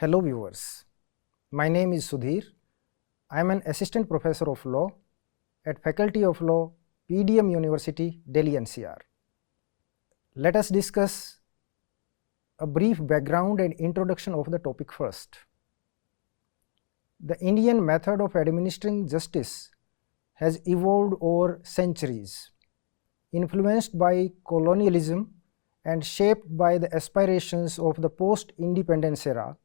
Hello viewers, my name is Sudhir. I am an assistant professor of law at Faculty of Law, PDM University, Delhi NCR. Let us discuss a brief background and introduction of the topic first. The Indian method of administering justice has evolved over centuries, influenced by colonialism and shaped by the aspirations of the post-independence era.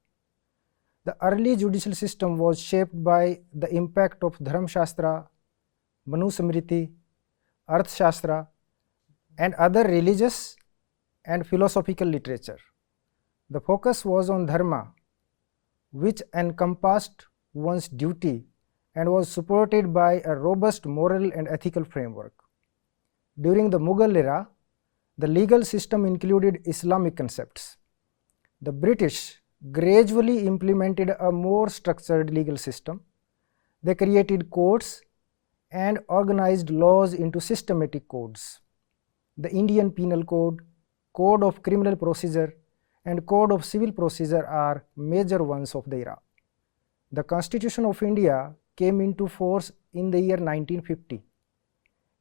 The early judicial system was shaped by the impact of Dharmashastra, Manusmriti, Arthashastra, and other religious and philosophical literature. The focus was on dharma, which encompassed one's duty and was supported by a robust moral and ethical framework. During the Mughal era, the legal system included Islamic concepts. The British gradually implemented a more structured legal system. They created courts and organized laws into systematic codes. The Indian Penal Code, Code of Criminal Procedure, and Code of Civil Procedure are major ones of the era. The Constitution of India came into force in the year 1950.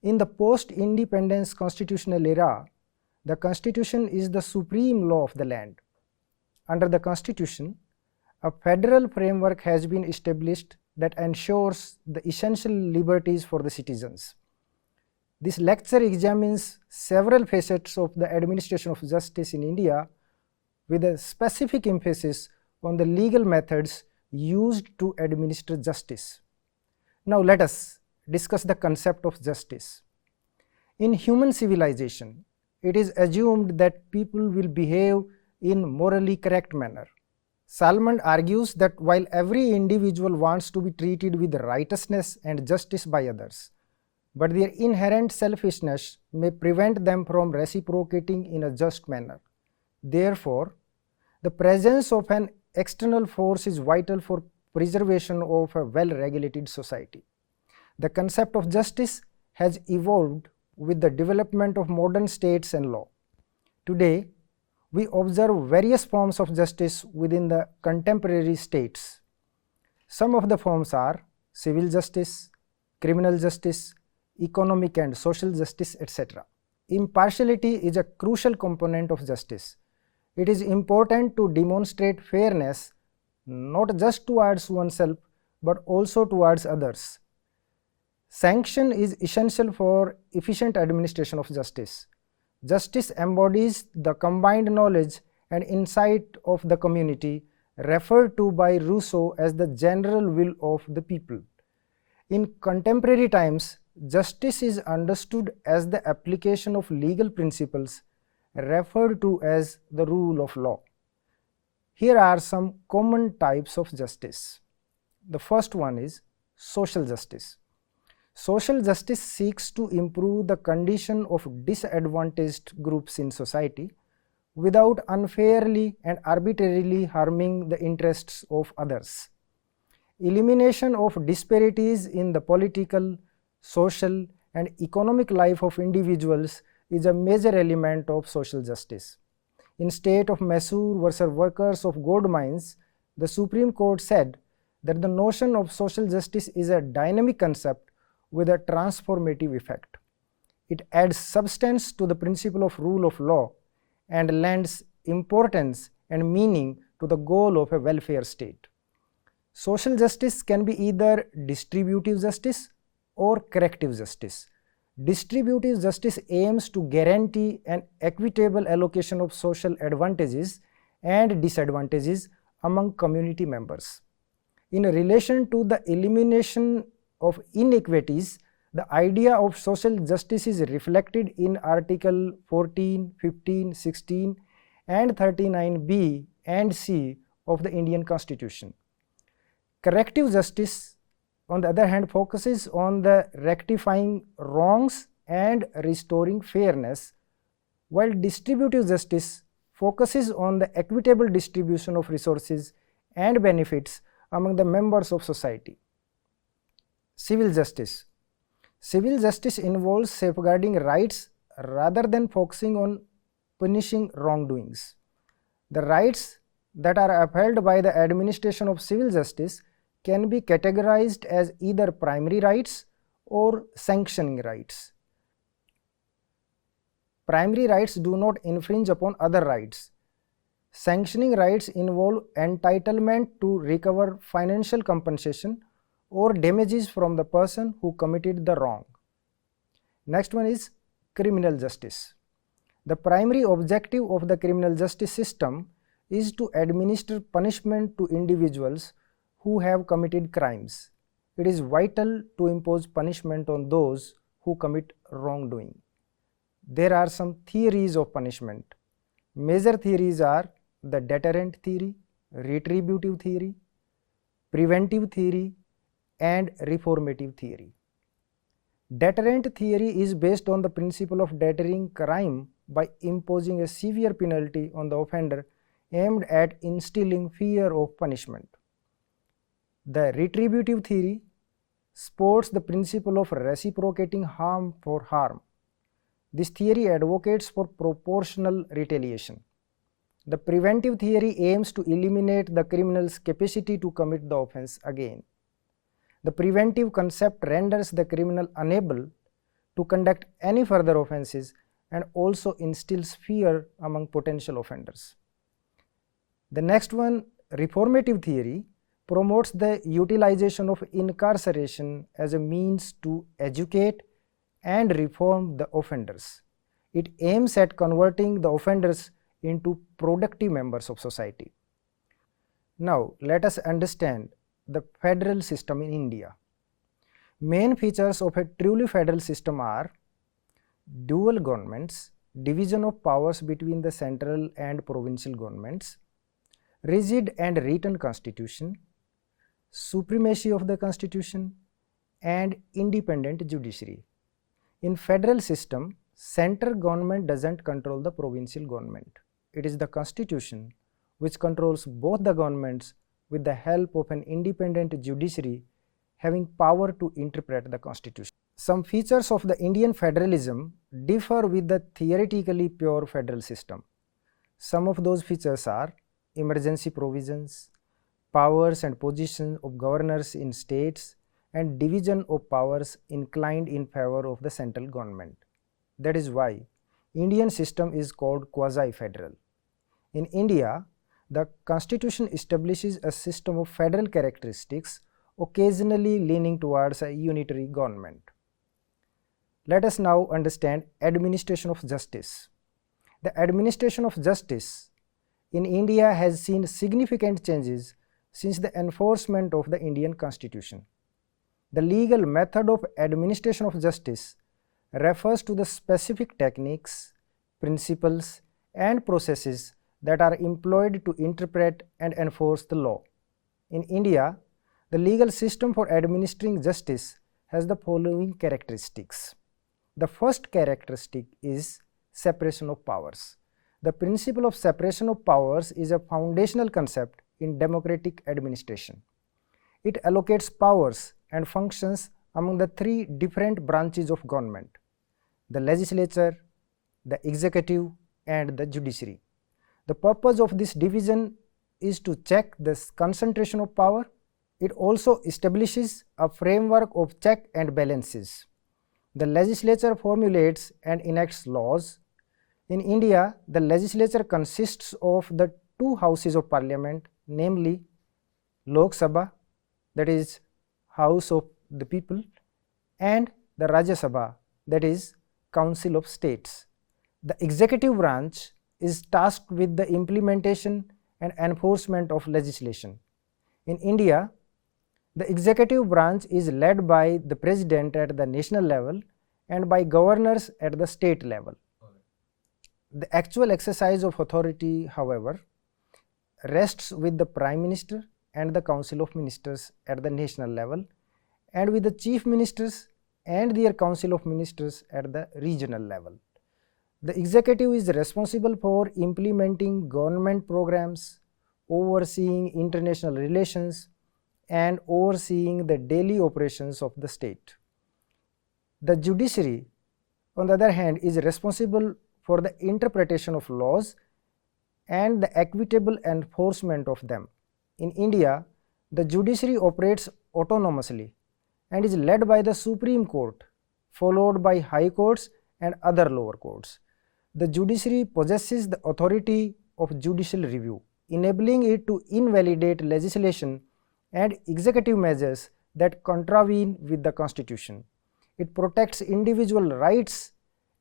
In the post-independence constitutional era, the Constitution is the supreme law of the land. Under the Constitution, a federal framework has been established that ensures the essential liberties for the citizens. This lecture examines several facets of the administration of justice in India with a specific emphasis on the legal methods used to administer justice. Now let us discuss the concept of justice. In human civilization, it is assumed that people will behave in morally correct manner. Salmond argues that while every individual wants to be treated with righteousness and justice by others, but their inherent selfishness may prevent them from reciprocating in a just manner. Therefore, the presence of an external force is vital for preservation of a well-regulated society. The concept of justice has evolved with the development of modern states and law. Today, we observe various forms of justice within the contemporary states. Some of the forms are civil justice, criminal justice, economic and social justice, etc. Impartiality is a crucial component of justice. It is important to demonstrate fairness not just towards oneself but also towards others. Sanction is essential for efficient administration of justice. Justice embodies the combined knowledge and insight of the community, referred to by Rousseau as the general will of the people. In contemporary times, justice is understood as the application of legal principles, referred to as the rule of law. Here are some common types of justice. The first one is social justice. Social justice seeks to improve the condition of disadvantaged groups in society without unfairly and arbitrarily harming the interests of others. Elimination of disparities in the political, social, and economic life of individuals is a major element of social justice. In state of Mysore versus workers of gold mines, the Supreme Court said that the notion of social justice is a dynamic concept with a transformative effect. It adds substance to the principle of rule of law and lends importance and meaning to the goal of a welfare state. Social justice can be either distributive justice or corrective justice. Distributive justice aims to guarantee an equitable allocation of social advantages and disadvantages among community members. In relation to the elimination of inequities, the idea of social justice is reflected in Article 14, 15, 16 and 39b and c of the Indian Constitution. Corrective justice, on the other hand, focuses on the rectifying wrongs and restoring fairness, while distributive justice focuses on the equitable distribution of resources and benefits among the members of society. Civil justice. Civil justice involves safeguarding rights rather than focusing on punishing wrongdoings. The rights that are upheld by the administration of civil justice can be categorized as either primary rights or sanctioning rights. Primary rights do not infringe upon other rights. Sanctioning rights involve entitlement to recover financial compensation or damages from the person who committed the wrong. Next one is criminal justice. The primary objective of the criminal justice system is to administer punishment to individuals who have committed crimes. It is vital to impose punishment on those who commit wrongdoing. There are some theories of punishment. Major theories are the deterrent theory, retributive theory, preventive theory, and reformative theory. Deterrent theory is based on the principle of deterring crime by imposing a severe penalty on the offender aimed at instilling fear of punishment. The retributive theory supports the principle of reciprocating harm for harm. This theory advocates for proportional retaliation. The preventive theory aims to eliminate the criminal's capacity to commit the offense again. The preventive concept renders the criminal unable to conduct any further offenses and also instills fear among potential offenders. The next one, reformative theory, promotes the utilization of incarceration as a means to educate and reform the offenders. It aims at converting the offenders into productive members of society. Now, let us understand the federal system in India. Main features of a truly federal system are dual governments, division of powers between the central and provincial governments, rigid and written constitution, supremacy of the constitution, and independent judiciary. In federal system, central government doesn't control the provincial government. It is the constitution which controls both the governments with the help of an independent judiciary having power to interpret the constitution. Some features of the Indian federalism differ with the theoretically pure federal system. Some of those features are emergency provisions, powers and positions of governors in states, and division of powers inclined in favor of the central government. That is why Indian system is called quasi-federal. In India, the constitution establishes a system of federal characteristics, occasionally leaning towards a unitary government. Let us now understand administration of justice. The administration of justice in India has seen significant changes since the enforcement of the Indian Constitution. The legal method of administration of justice refers to the specific techniques, principles, and processes that are employed to interpret and enforce the law. In India, the legal system for administering justice has the following characteristics. The first characteristic is separation of powers. The principle of separation of powers is a foundational concept in democratic administration. It allocates powers and functions among the three different branches of government: the legislature, the executive, and the judiciary. The purpose of this division is to check the concentration of power. It also establishes a framework of check and balances. The legislature formulates and enacts laws. In India, the legislature consists of the two houses of parliament, namely Lok Sabha, that is House of the People, and the Rajya Sabha, that is Council of States. The executive branch is tasked with the implementation and enforcement of legislation. In India, the executive branch is led by the president at the national level and by governors at the state level. The actual exercise of authority, however, rests with the Prime Minister and the Council of Ministers at the national level, and with the Chief Ministers and their Council of Ministers at the regional level. The executive is responsible for implementing government programs, overseeing international relations, and overseeing the daily operations of the state. The judiciary, on the other hand, is responsible for the interpretation of laws and the equitable enforcement of them. In India, the judiciary operates autonomously and is led by the Supreme Court, followed by high courts and other lower courts. The judiciary possesses the authority of judicial review, enabling it to invalidate legislation and executive measures that contravene with the Constitution. It protects individual rights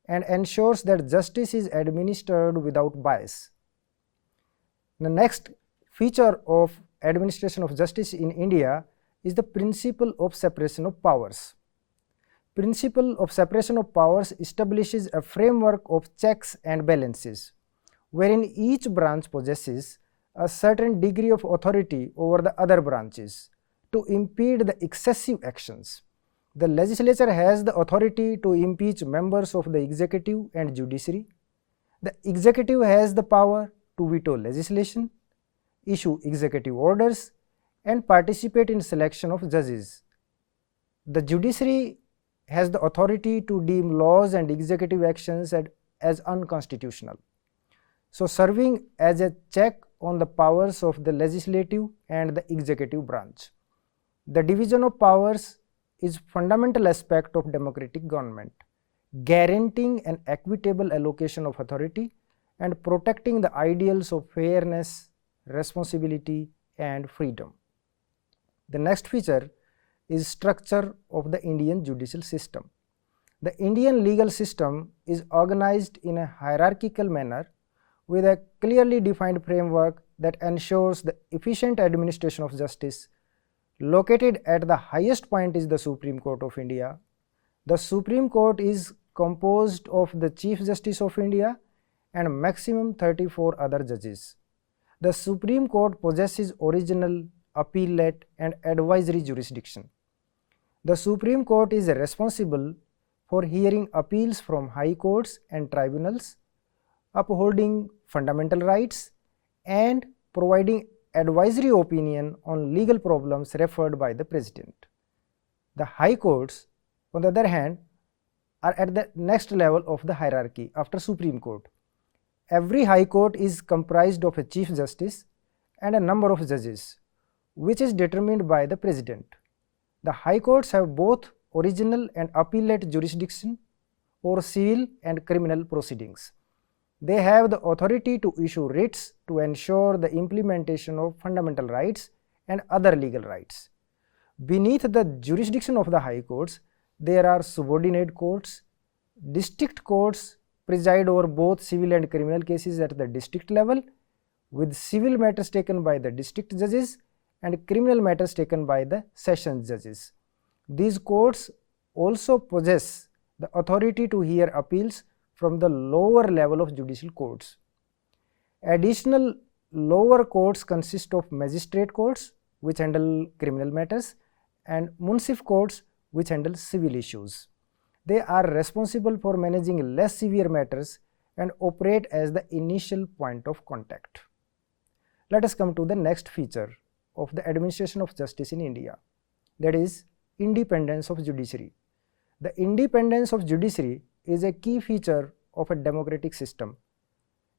and ensures that justice is administered without bias. The next feature of administration of justice in India is the principle of separation of powers. Principle of separation of powers establishes a framework of checks and balances, wherein each branch possesses a certain degree of authority over the other branches to impede the excessive actions. The legislature has the authority to impeach members of the executive and judiciary. The executive has the power to veto legislation, issue executive orders, and participate in selection of judges. The judiciary has the authority to deem laws and executive actions as unconstitutional, so serving as a check on the powers of the legislative and the executive branch. The division of powers is fundamental aspect of democratic government, guaranteeing an equitable allocation of authority and protecting the ideals of fairness, responsibility, and freedom. The next feature is structure of the Indian judicial system. The Indian legal system is organized in a hierarchical manner with a clearly defined framework that ensures the efficient administration of justice. Located at the highest point is the Supreme Court of India. The Supreme Court is composed of the Chief Justice of India and maximum 34 other judges. The Supreme Court possesses original, appellate, and advisory jurisdiction. The Supreme Court is responsible for hearing appeals from high courts and tribunals, upholding fundamental rights, and providing advisory opinion on legal problems referred by the President. The high courts, on the other hand, are at the next level of the hierarchy after Supreme Court. Every high court is comprised of a Chief Justice and a number of judges, which is determined by the President. The high courts have both original and appellate jurisdiction over civil and criminal proceedings. They have the authority to issue writs to ensure the implementation of fundamental rights and other legal rights. Beneath the jurisdiction of the high courts, there are subordinate courts. District courts preside over both civil and criminal cases at the district level, with civil matters taken by the district judges and criminal matters taken by the sessions judges. These courts also possess the authority to hear appeals from the lower level of judicial courts. Additional lower courts consist of magistrate courts, which handle criminal matters, and municipal courts, which handle civil issues. They are responsible for managing less severe matters and operate as the initial point of contact. Let us come to the next feature of the administration of justice in India, that is independence of judiciary. The independence of judiciary is a key feature of a democratic system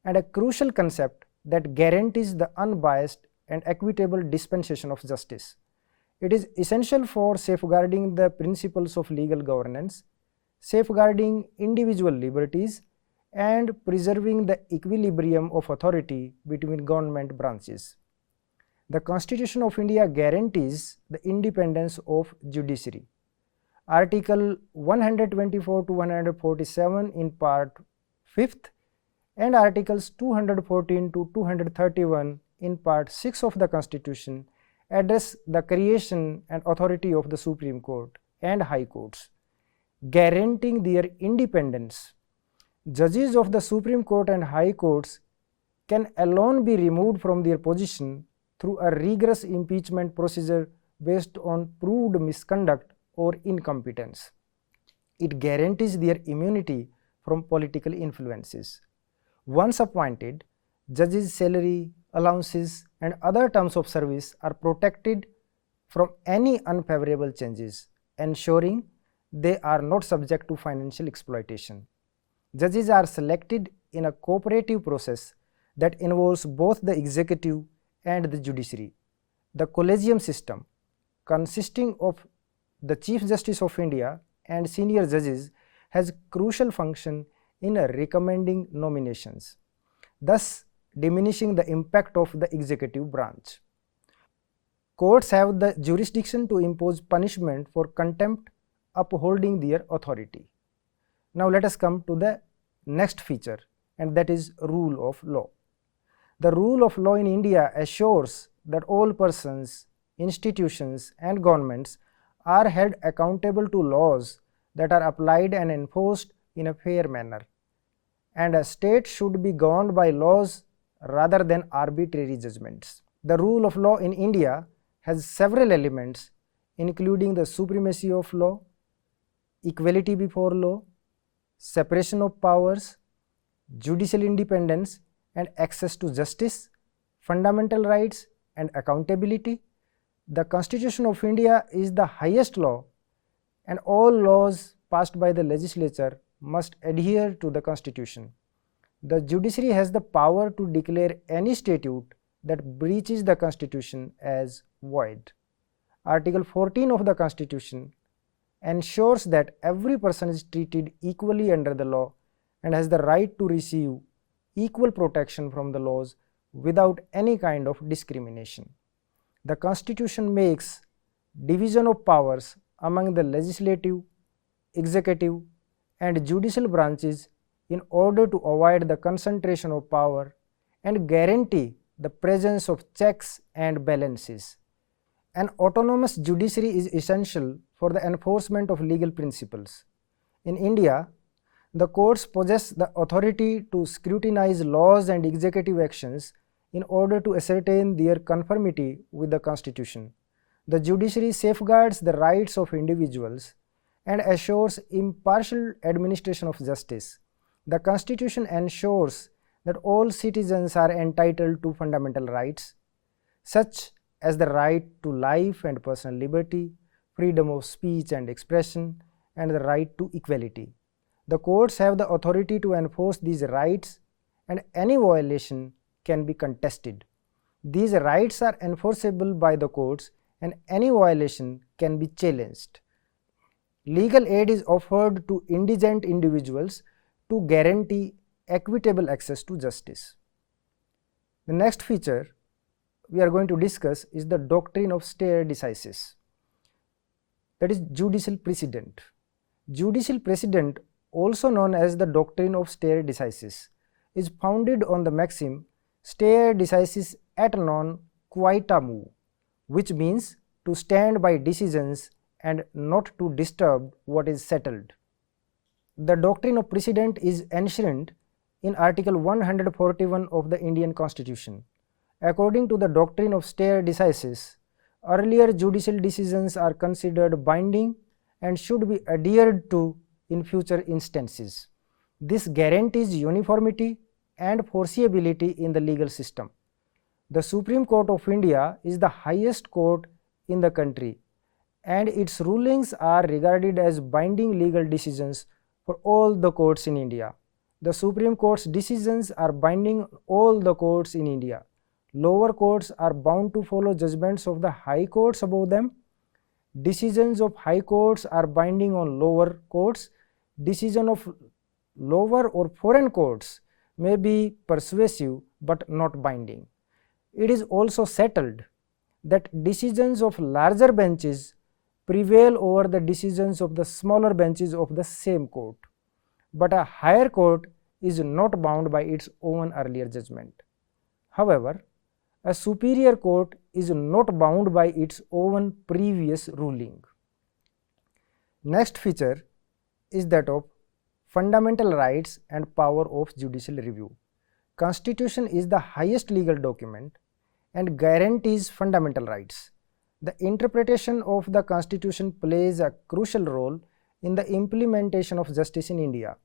and a crucial concept that guarantees the unbiased and equitable dispensation of justice. It is essential for safeguarding the principles of legal governance, safeguarding individual liberties, and preserving the equilibrium of authority between government branches. The Constitution of India guarantees the independence of judiciary. Article 124 to 147 in Part 5th and Articles 214 to 231 in Part 6 of the Constitution address the creation and authority of the Supreme Court and High Courts, guaranteeing their independence. Judges of the Supreme Court and High Courts can alone be removed from their position through a rigorous impeachment procedure based on proved misconduct or incompetence. It guarantees their immunity from political influences. Once appointed, judges' salary, allowances, and other terms of service are protected from any unfavorable changes, ensuring they are not subject to financial exploitation. Judges are selected in a cooperative process that involves both the executive and the judiciary. The collegium system, consisting of the Chief Justice of India and senior judges, has crucial function in recommending nominations, thus diminishing the impact of the executive branch. Courts have the jurisdiction to impose punishment for contempt, upholding their authority. Now let us come to the next feature, and that is rule of law. The rule of law in India assures that all persons, institutions and governments are held accountable to laws that are applied and enforced in a fair manner, and a state should be governed by laws rather than arbitrary judgments. The rule of law in India has several elements, including the supremacy of law, equality before law, separation of powers, judicial independence and access to justice, fundamental rights and accountability. The Constitution of India is the highest law, and all laws passed by the legislature must adhere to the Constitution. The judiciary has the power to declare any statute that breaches the Constitution as void. Article 14 of the Constitution ensures that every person is treated equally under the law and has the right to receive equal protection from the laws without any kind of discrimination. The Constitution makes division of powers among the legislative, executive and judicial branches in order to avoid the concentration of power and guarantee the presence of checks and balances. An autonomous judiciary is essential for the enforcement of legal principles. In India, the courts possess the authority to scrutinize laws and executive actions in order to ascertain their conformity with the Constitution. The judiciary safeguards the rights of individuals and assures impartial administration of justice. The Constitution ensures that all citizens are entitled to fundamental rights, such as the right to life and personal liberty, freedom of speech and expression, and the right to equality. The courts have the authority to enforce these rights, and any violation can be contested. These rights are enforceable by the courts, and any violation can be challenged. Legal aid is offered to indigent individuals to guarantee equitable access to justice. The next feature we are going to discuss is the doctrine of stare decisis, that is judicial precedent. Judicial precedent, also known as the doctrine of stare decisis, is founded on the maxim stare decisis et non quietamur, which means to stand by decisions and not to disturb what is settled. The doctrine of precedent is enshrined in Article 141 of the Indian Constitution. According to the doctrine of stare decisis, earlier judicial decisions are considered binding and should be adhered to in future instances. This guarantees uniformity and foreseeability in the legal system. The Supreme Court of India is the highest court in the country, and its rulings are regarded as binding legal decisions for all the courts in India. The Supreme Court's decisions are binding on all the courts in India. Lower courts are bound to follow judgments of the high courts above them. Decisions of high courts are binding on lower courts. Decision of lower or foreign courts may be persuasive but not binding. It is also settled that decisions of larger benches prevail over the decisions of the smaller benches of the same court, but a higher court is not bound by its own earlier judgment. However, a superior court is not bound by its own previous ruling. Next feature is that of fundamental rights and power of judicial review. Constitution is the highest legal document and guarantees fundamental rights. The interpretation of the Constitution plays a crucial role in the implementation of justice in India.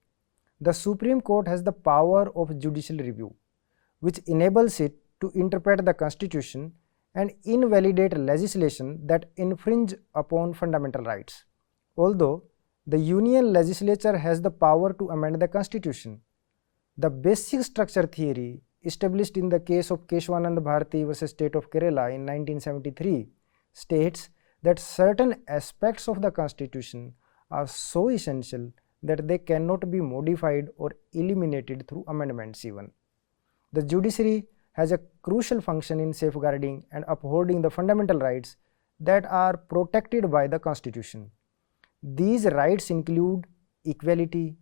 The Supreme Court has the power of judicial review, which enables it to interpret the Constitution and invalidate legislation that infringe upon fundamental rights. Although the Union legislature has the power to amend the Constitution, the basic structure theory established in the case of Keshwanand Bharati versus State of Kerala in 1973 states that certain aspects of the Constitution are so essential that they cannot be modified or eliminated through amendments even. The judiciary has a crucial function in safeguarding and upholding the fundamental rights that are protected by the Constitution. These rights include equality,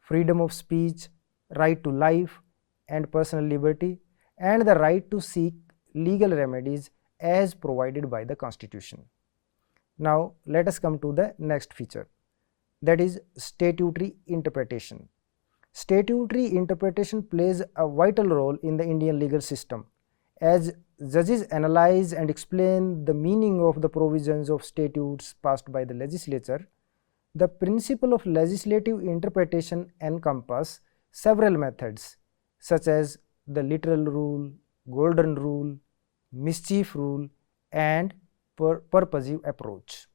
freedom of speech, right to life and personal liberty, and the right to seek legal remedies as provided by the Constitution. Now, let us come to the next feature, that is statutory interpretation. Statutory interpretation plays a vital role in the Indian legal system, as judges analyze and explain the meaning of the provisions of statutes passed by the legislature. The principle of legislative interpretation encompasses several methods such as the literal rule, golden rule, mischief rule, and purposive approach.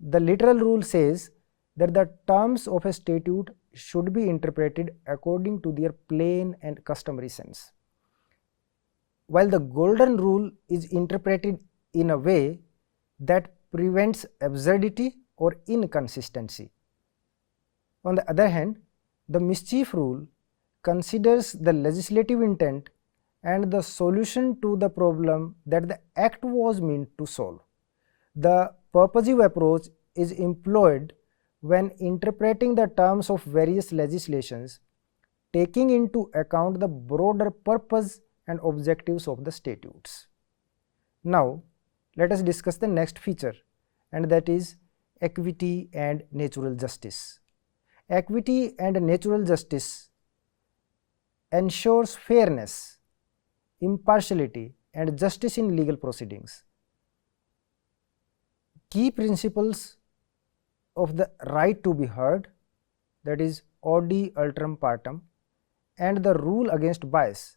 The literal rule says that the terms of a statute should be interpreted according to their plain and customary sense, while the golden rule is interpreted in a way that prevents absurdity or inconsistency. On the other hand, the mischief rule considers the legislative intent and the solution to the problem that the act was meant to solve. The purposive approach is employed when interpreting the terms of various legislations, taking into account the broader purpose and objectives of the statutes. Now, let us discuss the next feature, and that is equity and natural justice. Equity and natural justice ensures fairness, impartiality, and justice in legal proceedings. Key principles of the right to be heard, that is odi alteram partem, and the rule against bias,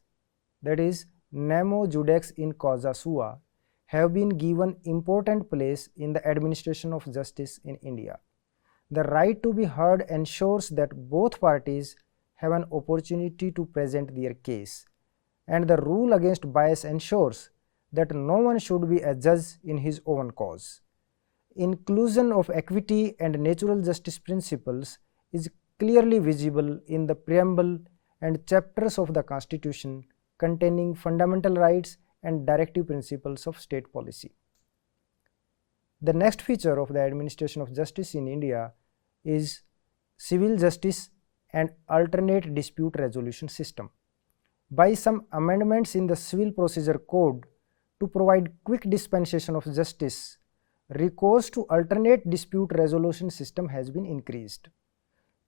that is nemo judex in causa sua, have been given important place in the administration of justice in India. The right to be heard ensures that both parties have an opportunity to present their case, and the rule against bias ensures that no one should be a judge in his own cause. Inclusion of equity and natural justice principles is clearly visible in the preamble and chapters of the Constitution containing fundamental rights and directive principles of state policy. The next feature of the administration of justice in India is civil justice and alternate dispute resolution system. By some amendments in the Civil Procedure Code to provide quick dispensation of justice, recourse to alternate dispute resolution system has been increased.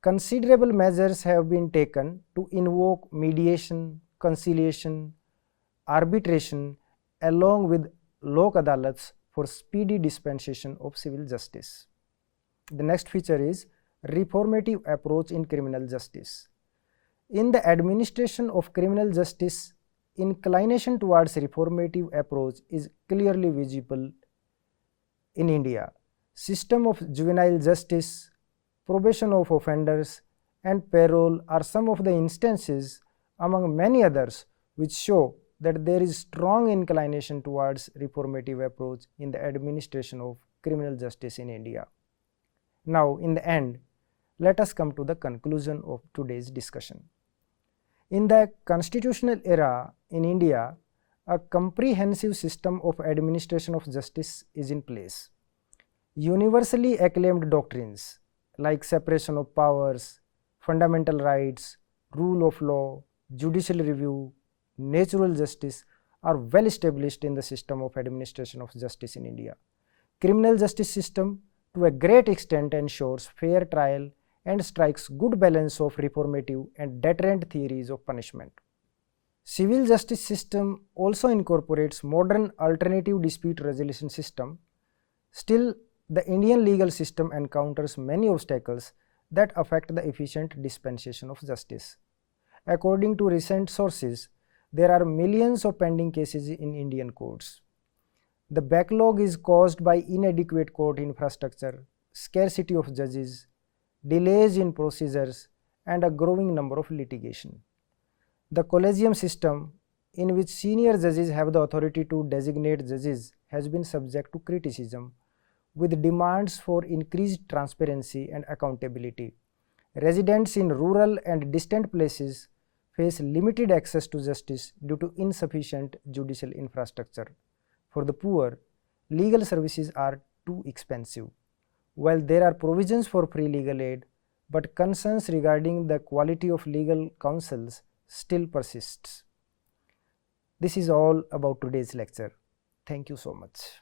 Considerable measures have been taken to invoke mediation, conciliation, arbitration along with Lok Adalats for speedy dispensation of civil justice. The next feature is reformative approach in criminal justice. In the administration of criminal justice, inclination towards reformative approach is clearly visible in India. System of juvenile justice, probation of offenders, and parole are some of the instances among many others which show that there is strong inclination towards reformative approach in the administration of criminal justice in India. Now, in the end, let us come to the conclusion of today's discussion. In the constitutional era in India, a comprehensive system of administration of justice is in place. Universally acclaimed doctrines like separation of powers, fundamental rights, rule of law, judicial review, natural justice are well established in the system of administration of justice in India. Criminal justice system to a great extent ensures fair trial and strikes good balance of reformative and deterrent theories of punishment. Civil justice system also incorporates modern alternative dispute resolution system. Still, the Indian legal system encounters many obstacles that affect the efficient dispensation of justice. According to recent sources, there are millions of pending cases in Indian courts. The backlog is caused by inadequate court infrastructure, scarcity of judges, delays in procedures, and a growing number of litigation. The collegium system in which senior judges have the authority to designate judges has been subject to criticism, with demands for increased transparency and accountability. Residents in rural and distant places face limited access to justice due to insufficient judicial infrastructure. For the poor, legal services are too expensive. While there are provisions for free legal aid, but concerns regarding the quality of legal counsels still persists. This is all about today's lecture. Thank you so much.